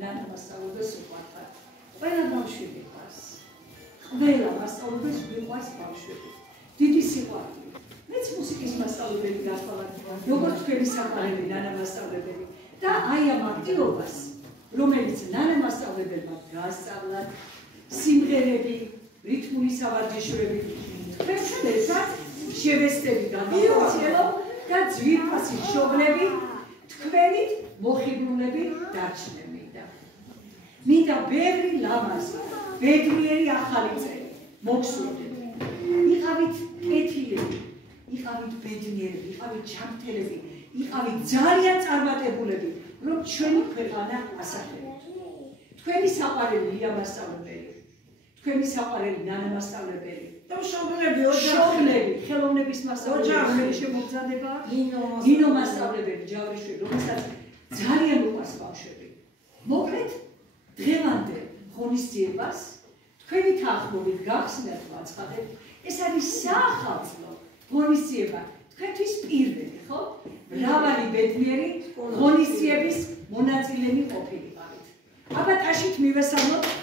ნანა მასწავლებელს უყვართ. ყველა ბავშვი ყავს. ყველა მასწავლებელს მიყვარს ბავშვები. დიდი სიყვარული. მეც მუსიკის მასწავლებელი გახვალ, როგორც თქვენი საყვარელი ნანა მასწავლებელი და აი ამ აქტივობას, რომელიც ნანა მასწავლებელმა გაასწავლა, სიმღერები, რითმული სავარჯიშოები, თქვენთან ერთად შევესწრებით განმახორციელოთ და ძვირფასი მშობლები თქვენით მოხიბლულები დარჩნენ მინდა. მინდა ბევრი ლამაზი, ბედნიერი ახალი წელი მოგსურდეთ. იყავით კეთილები, იყავით ბედნიერები, იყავით ჩამთელები, იყავით ძალიან წარმატებულები, რომ ჩვენი ქვეყანა ასახლებთ. თქვენი საყვარელი ლია მასწავლებელი, თქვენი საყვარელი ნანა მასწავლებელი და მშობლები, ოჯახები, ხელოვნების მასწავლებელი, შემოგზადება ნინო მასწავლებელი ჯავრიშვილი, რომელსაც ძალიან უყვარს ბავშვები. მოკლედ, დღევანდელ ღონისძიებას თქვენი თანხმობით გახსნათ ვაცხადებ, ეს არის საახალწლო ღონისძიება, თქვენთვის პირველი, ხო? მრავალი ბედნიერი ღონისძიების მონაწილენი ყოფილიყავით. აბა ტაშით მივესალმოთ